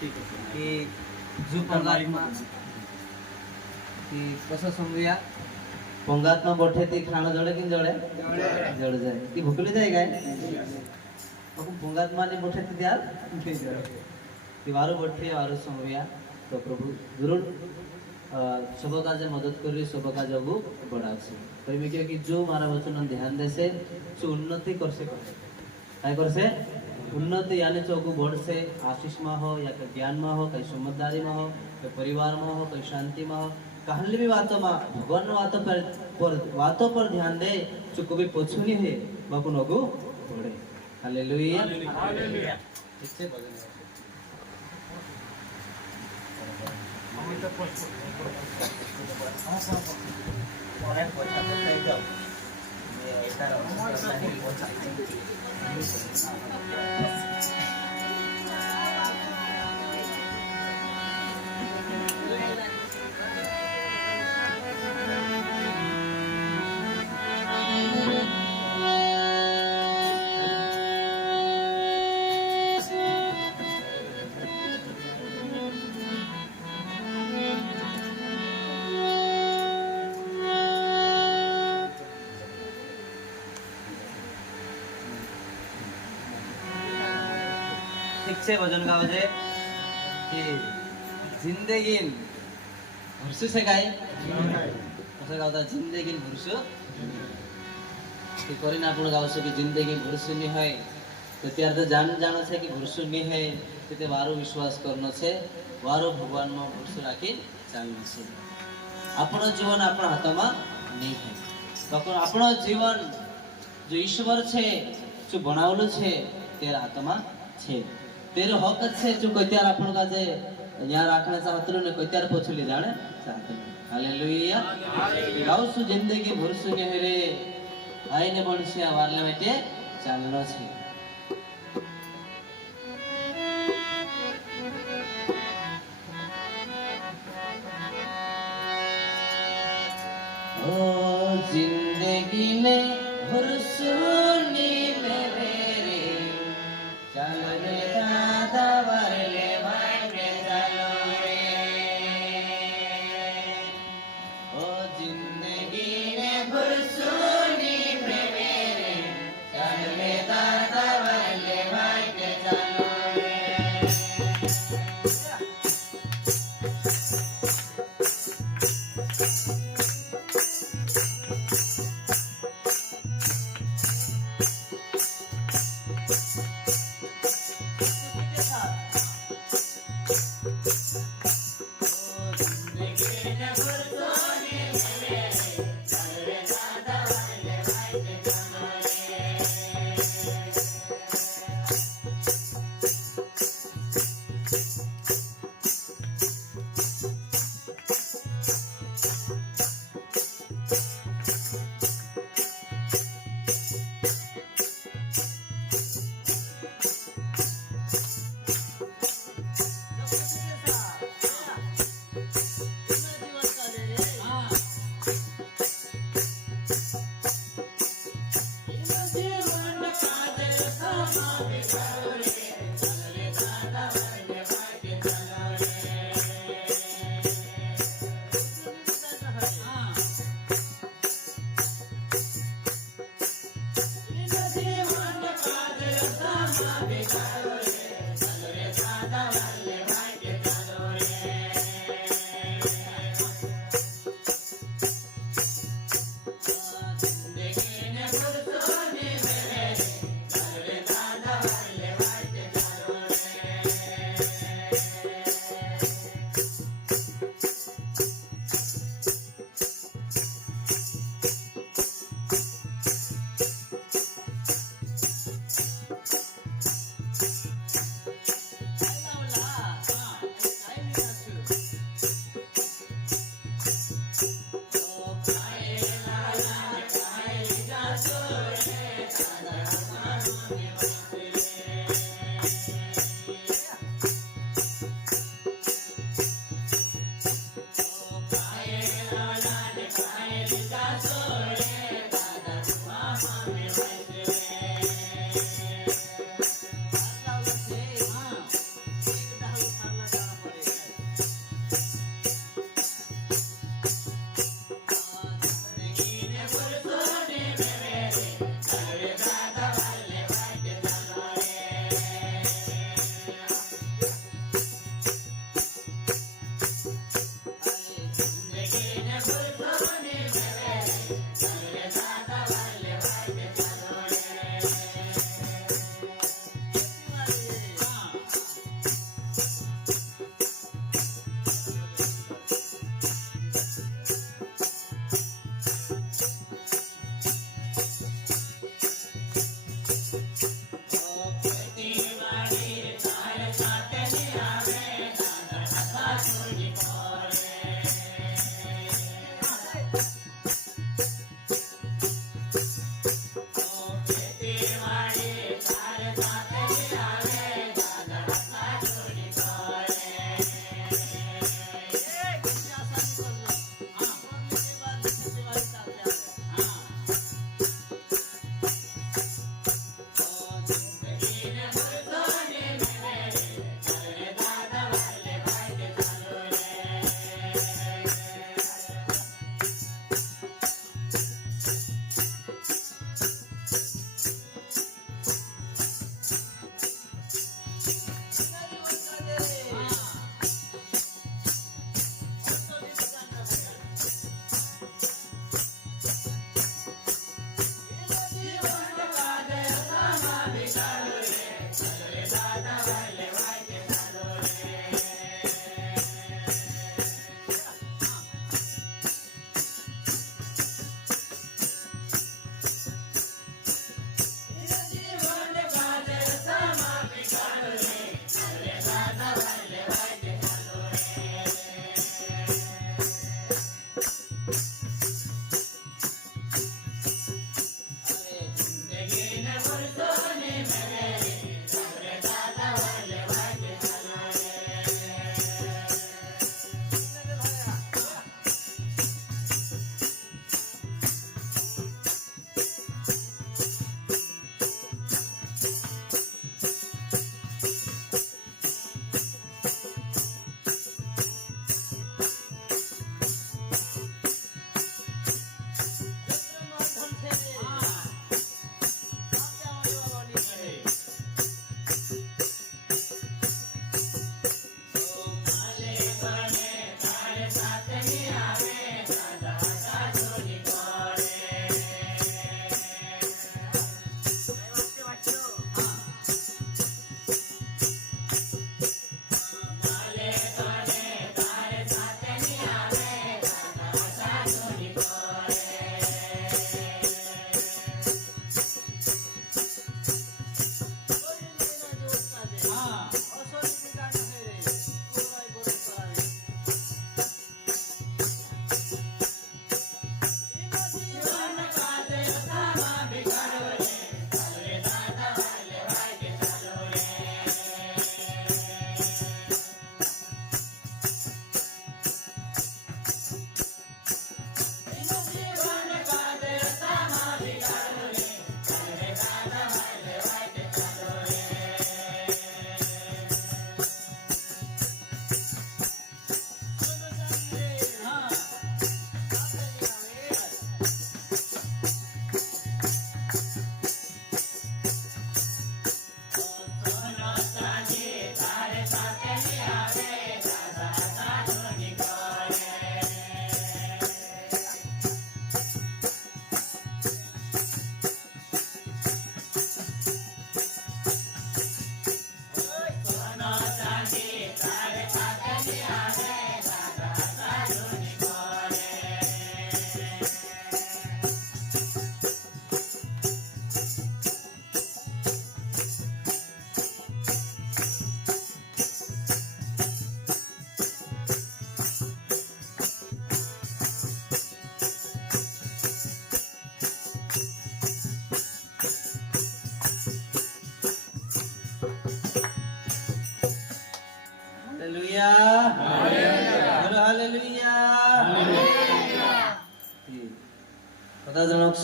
की जो पंगातमा की कसं समजूया पंगातमा मोठे ती खाणं जळे की जळे जळ जाय ती भुकली जाय काय मग पंगातमा ने मोठे ती द्याल ती वारू मोठे वारू समजूया तो प्रभु जरूर सबका जे मदद करी सबका जगू बढ़ावसे तो मैं कि जो मारा वचन ध्यान देसे जो उन्नति करसे काय करसे उन्नति यानी चौकू बढ़ से आशीष में हो या कहीं ज्ञान में हो कहीं समझदारी में हो कहीं परिवार में हो कहीं शांति में हो कहीं भी बातों में भगवान बातों पर ध्यान दे जो कभी पछुनी है बापू नगु बढ़े हालेलुया हालेलुया इससे भजन ठीक से वजन गाव जे की जिंदगीन भरसू से काय असं गावता जिंदगीन भरसू की करीन आपण गावसो की जिंदगी भरसू नहीं है तो त्यार तो जानो છે कि भरसू नहीं है ते वारो विश्वास करनो છે वारो भगवान में भरसू राखी चालनो છે આપણો જીવન આપણા હાથમાં નહીં है તો આપણો જીવન जो ईश्वर છે जो બનાવેલું છે તેરા હાથમાં છે तेरे हक से जो कोत्यार आपण का जे यहाँ राखना चाहतलो ने कोत्यार पोछली जाने चाहतलो हालेलुया गाव सु जिंदगी भरसु ने हेरे आइ ने मनुष्य वारले माटे चालनो छे ओ जिंदगी में भरसु ने मेरे रे चलो रे दादा वारले माटे चलो रे ओ जिंदगी में भरसूनी मेरे चलो रे दादा वारले माटे चलो रे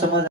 समज